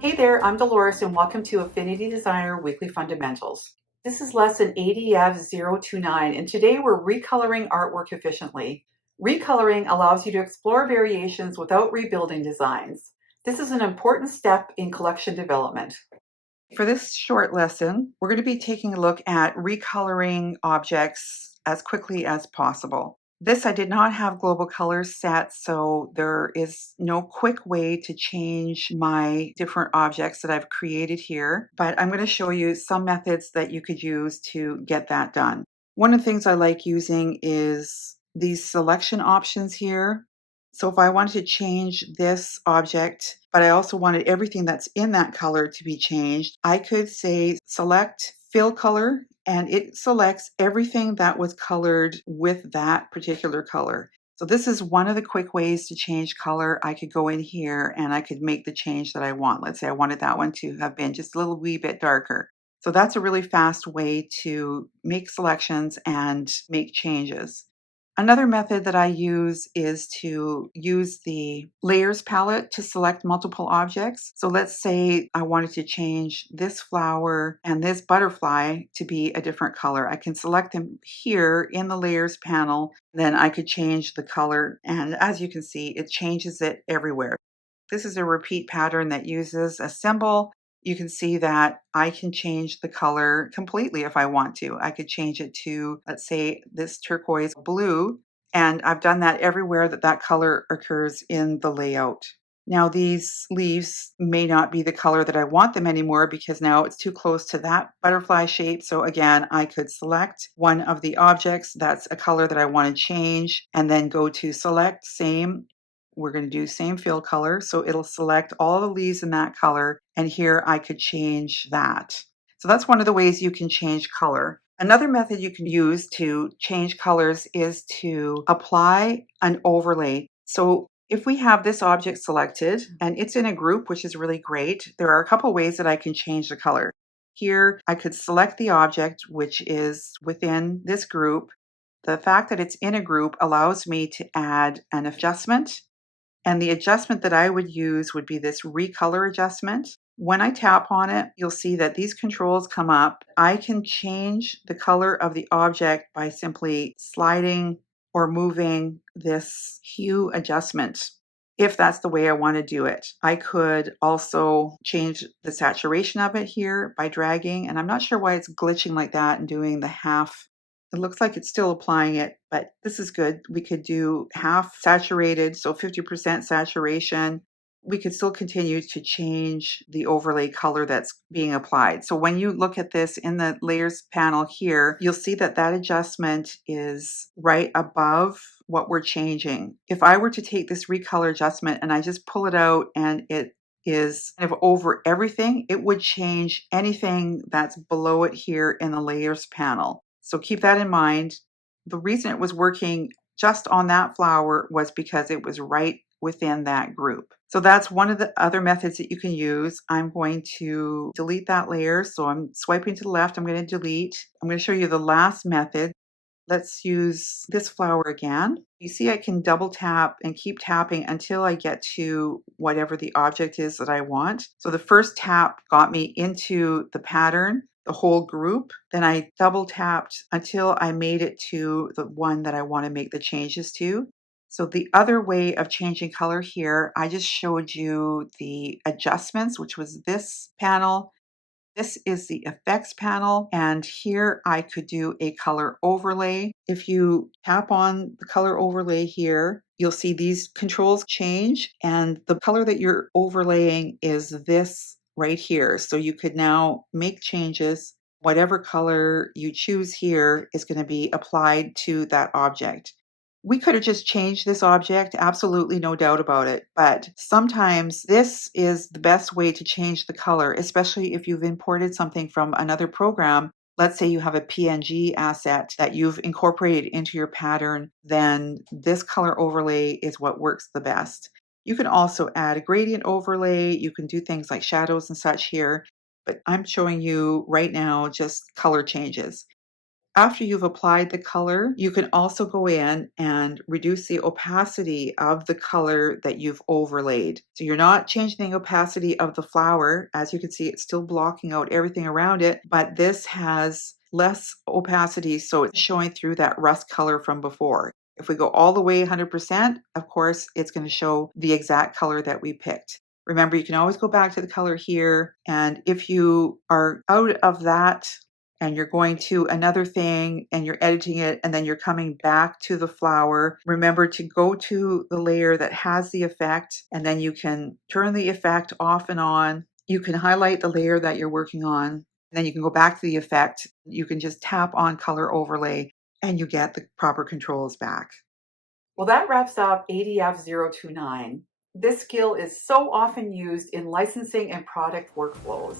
Hey there, I'm Dolores and welcome to Affinity Designer Weekly Fundamentals. This is lesson ADF-029 and today we're recoloring artwork efficiently. Recoloring allows you to explore variations without rebuilding designs. This is an important step in collection development. For this short lesson, we're going to be taking a look at recoloring objects as quickly as possible. This I did not have global colors set, so there is no quick way to change my different objects that I've created here, but I'm going to show you some methods that you could use to get that done. One of the things I like using is these selection options here. So if I wanted to change this object, but I also wanted everything that's in that color to be changed, I could say select fill color and it selects everything that was colored with that particular color. So this is one of the quick ways to change color. I could go in here and I could make the change that I want. Let's say I wanted that one to have been just a little wee bit darker. So that's a really fast way to make selections and make changes. Another method that I use is to use the layers palette to select multiple objects. So let's say I wanted to change this flower and this butterfly to be a different color. I can select them here in the layers panel. Then I could change the color. And as you can see, it changes it everywhere. This is a repeat pattern that uses a symbol. You can see that I can change the color completely if I want to. I could change it to, let's say, this turquoise blue, and I've done that everywhere that that color occurs in the layout. Now these leaves may not be the color that I want them anymore because now it's too close to that butterfly shape. So again, I could select one of the objects that's a color that I want to change and then go to select same. We're going to do same fill color. So it'll select all the leaves in that color. And here I could change that. So that's one of the ways you can change color. Another method you can use to change colors is to apply an overlay. So if we have this object selected and it's in a group, which is really great, there are a couple ways that I can change the color. Here, I could select the object, which is within this group. The fact that it's in a group allows me to add an adjustment. And the adjustment that I would use would be this recolor adjustment. When I tap on it, you'll see that these controls come up. I can change the color of the object by simply sliding or moving this hue adjustment if that's the way I want to do it. I could also change the saturation of it here by dragging, and I'm not sure why it's glitching like that and doing the half. It looks like it's still applying it, but this is good. We could do half saturated, so 50% saturation. We could still continue to change the overlay color that's being applied. So when you look at this in the layers panel here, you'll see that that adjustment is right above what we're changing. If I were to take this recolor adjustment and I just pull it out and it is kind of over everything, it would change anything that's below it here in the layers panel. So keep that in mind. The reason it was working just on that flower was because it was right within that group. So that's one of the other methods that you can use. I'm going to delete that layer. So I'm swiping to the left. I'm going to delete. I'm going to show you the last method. Let's use this flower again. You see I can double tap and keep tapping until I get to whatever the object is that I want. So the first tap got me into the pattern, the whole group. Then I double tapped until I made it to the one that I want to make the changes to. So the other way of changing color here, I just showed you the adjustments, which was this panel. This is the effects panel, and here I could do a color overlay. If you tap on the color overlay here, you'll see these controls change, and the color that you're overlaying is this right here. So you could now make changes. Whatever color you choose here is going to be applied to that object. We could have just changed this object, absolutely no doubt about it. But sometimes this is the best way to change the color, especially if you've imported something from another program. Let's say you have a PNG asset that you've incorporated into your pattern, then this color overlay is what works the best. You can also add a gradient overlay. You can do things like shadows and such here, but I'm showing you right now just color changes. After you've applied the color, you can also go in and reduce the opacity of the color that you've overlaid. So you're not changing the opacity of the flower. As you can see, it's still blocking out everything around it, but this has less opacity, so it's showing through that rust color from before. If we go all the way 100%, of course, it's going to show the exact color that we picked. Remember, you can always go back to the color here, and if you are out of that and you're going to another thing and you're editing it and then you're coming back to the flower, remember to go to the layer that has the effect, and then you can turn the effect off and on. You can highlight the layer that you're working on, and then you can go back to the effect. You can just tap on color overlay and you get the proper controls back. Well, that wraps up ADF-029. This skill is so often used in licensing and product workflows.